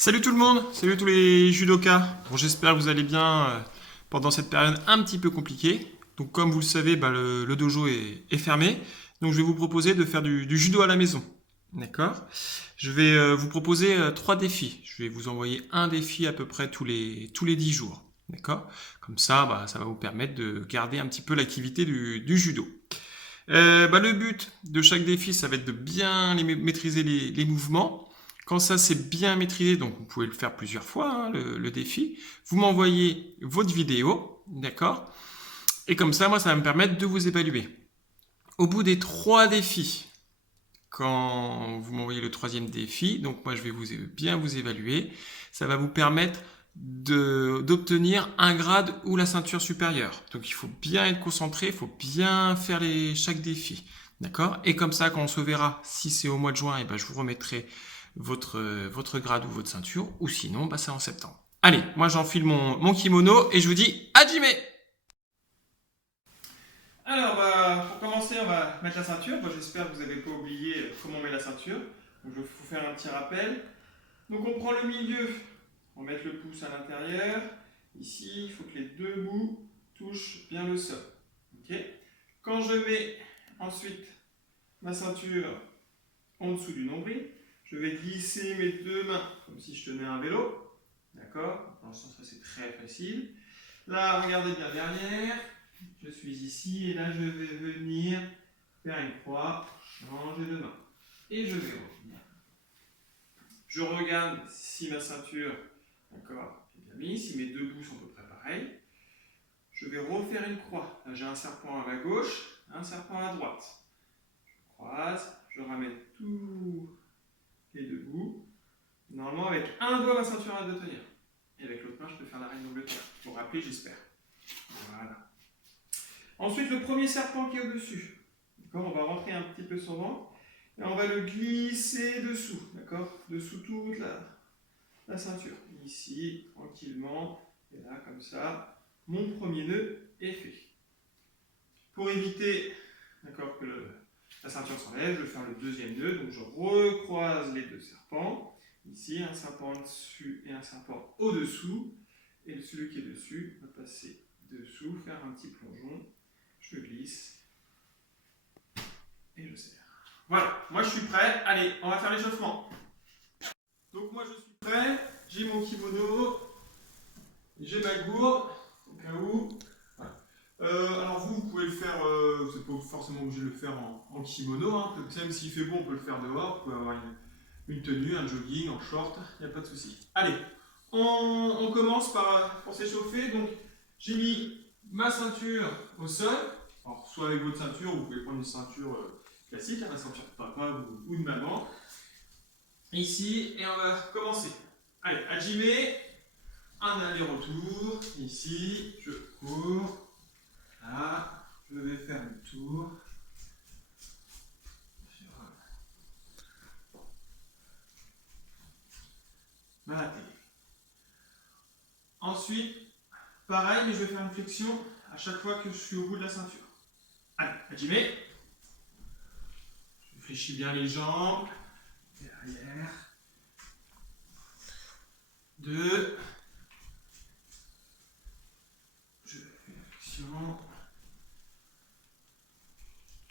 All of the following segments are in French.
Salut tout le monde, salut tous les judokas. Bon, j'espère que vous allez bien pendant cette période un petit peu compliquée. Donc comme vous le savez, le dojo est fermé. Donc je vais vous proposer de faire du judo à la maison. D'accord. Je vais vous proposer trois défis. Je vais vous envoyer un défi à peu près tous les 10 jours. D'accord. Comme ça, ça va vous permettre de garder un petit peu l'activité du judo. Le but de chaque défi, ça va être de bien maîtriser les mouvements. Quand ça c'est bien maîtrisé, donc vous pouvez le faire plusieurs fois, hein, le défi, vous m'envoyez votre vidéo, d'accord. Et comme ça, moi, ça va me permettre de vous évaluer. Au bout des trois défis, quand vous m'envoyez le troisième défi, donc moi je vais bien vous évaluer, ça va vous permettre d'obtenir un grade ou la ceinture supérieure. Donc il faut bien être concentré, il faut bien faire chaque défi. D'accord. Et comme ça, quand on se verra, si c'est au mois de juin, je vous remettrai votre grade ou votre ceinture, ou sinon, c'est en septembre. Allez, moi j'enfile mon kimono et je vous dis à Jimé. Alors, pour commencer, on va mettre la ceinture. J'espère que vous n'avez pas oublié comment on met la ceinture. Donc, je vais vous faire un petit rappel. Donc, on prend le milieu, on va mettre le pouce à l'intérieur. Ici, il faut que les deux bouts touchent bien le sol. Ok. Quand je mets ensuite ma ceinture en dessous du nombril, je vais glisser mes deux mains comme si je tenais un vélo. D'accord. Dans ce sens-là, c'est très facile. Là, regardez bien derrière. Je suis ici et là, je vais venir faire une croix, changer de main. Et je vais revenir. Je regarde si ma ceinture, d'accord, est bien mise, si mes deux bouts sont à peu près pareils. Je vais refaire une croix. Là, j'ai un serpent à ma gauche, un serpent à droite. Je croise, je ramène tous les deux bouts. Normalement, avec un doigt, ma ceinture a de tenir. Et avec l'autre main, je peux faire la reine d'Angleterre. Pour rappeler, j'espère. Voilà. Ensuite, le premier serpent qui est au-dessus. On va rentrer un petit peu son ventre et on va le glisser dessous, d'accord. Dessous toute la ceinture. Ici, tranquillement, et là, comme ça, mon premier nœud est fait. Pour éviter, d'accord, que la ceinture s'enlève, je vais faire le deuxième nœud, donc je recroise les deux serpents. Ici, un serpent en dessus et un serpent au-dessous. Et celui qui est dessus va passer dessous, faire un petit plongeon. Je glisse et je serre. Voilà, moi je suis prêt. Allez, on va faire l'échauffement. Donc moi je suis prêt, j'ai mon kimono, j'ai ma gourde, au cas où. Voilà. Alors vous pouvez le faire, vous n'êtes pas forcément obligé de le faire en kimono, hein. Même s'il fait beau, on peut le faire dehors, vous pouvez avoir une tenue, un jogging, en short, il n'y a pas de souci. Allez, on commence pour s'échauffer. Donc j'ai mis ma ceinture au sol. Alors, soit avec votre ceinture, vous pouvez prendre une ceinture classique, la ceinture de papa ou de maman. Ici, et on va commencer. Allez, Hajime, un aller-retour. Ici, je cours. Là, je vais faire le tour. Malaté. Ensuite, pareil, mais je vais faire une flexion à chaque fois que je suis au bout de la ceinture. Allez, Hajime. Je fléchis bien les jambes. Derrière. 2. Je fais la flexion.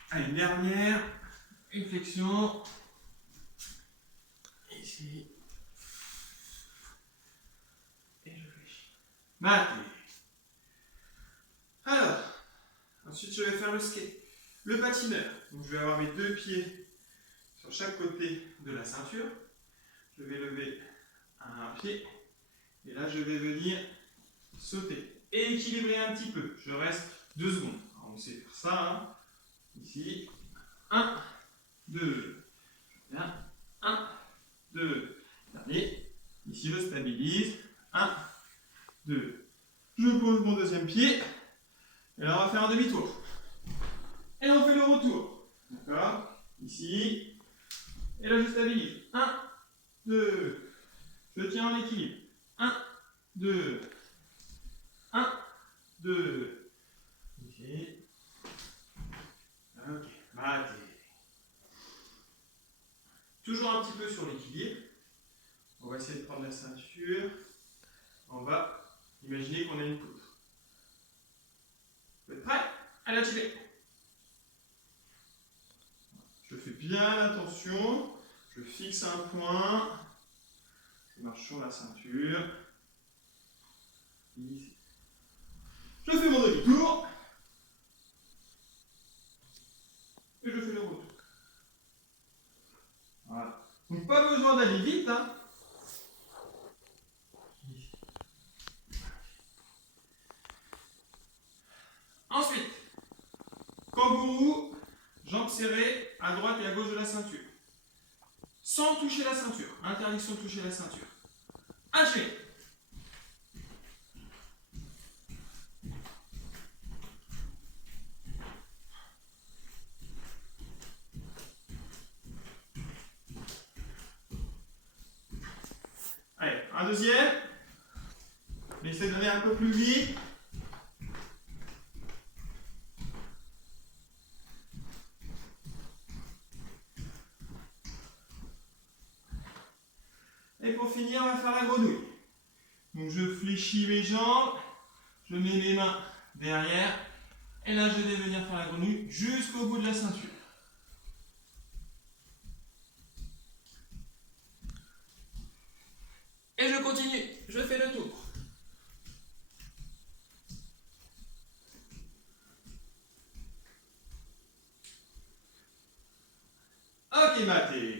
Allez, une dernière. Une flexion. Ici. Et je fléchis. Maté. Alors, ensuite je vais faire le skate. Le patineur. Donc je vais avoir mes deux pieds sur chaque côté de la ceinture. Je vais lever un pied. Et là, je vais venir sauter. Et équilibrer un petit peu. Je reste 2 secondes. Alors, on sait faire ça. Hein. Ici. 1, 2. Je reviens. 1, 2. Dernier. Ici, je stabilise. 1, 2. Je pose mon deuxième pied. Et là, on va faire un demi-tour. Et on fait le retour. D'accord. Ici. Et là, je stabilise. 1, 2. Je tiens en équilibre. 1, 2. 1, 2. Ici. Ok. Maté. Toujours un petit peu sur l'équilibre. On va va essayer de prendre la ceinture. On va imaginer qu'on a une poutre. Vous êtes prêts? Allez, tirer. Je fais bien attention. Je fixe un point. Je marche sur la ceinture. Ici. Je fais mon demi-tour. Et je fais le retour. Voilà. Donc pas besoin d'aller vite. Hein. Ensuite, kangourou, jambes serrées à droite et à gauche de la ceinture. Sans toucher la ceinture. Interdiction de toucher la ceinture. Enchaînez. Allez, un deuxième. Essayez d'aller un peu plus vite. Et pour finir, on va faire la grenouille. Donc je fléchis mes jambes, je mets mes mains derrière, et là je vais venir faire la grenouille jusqu'au bout de la ceinture. Et je continue, je fais le tour. Ok, Mathé.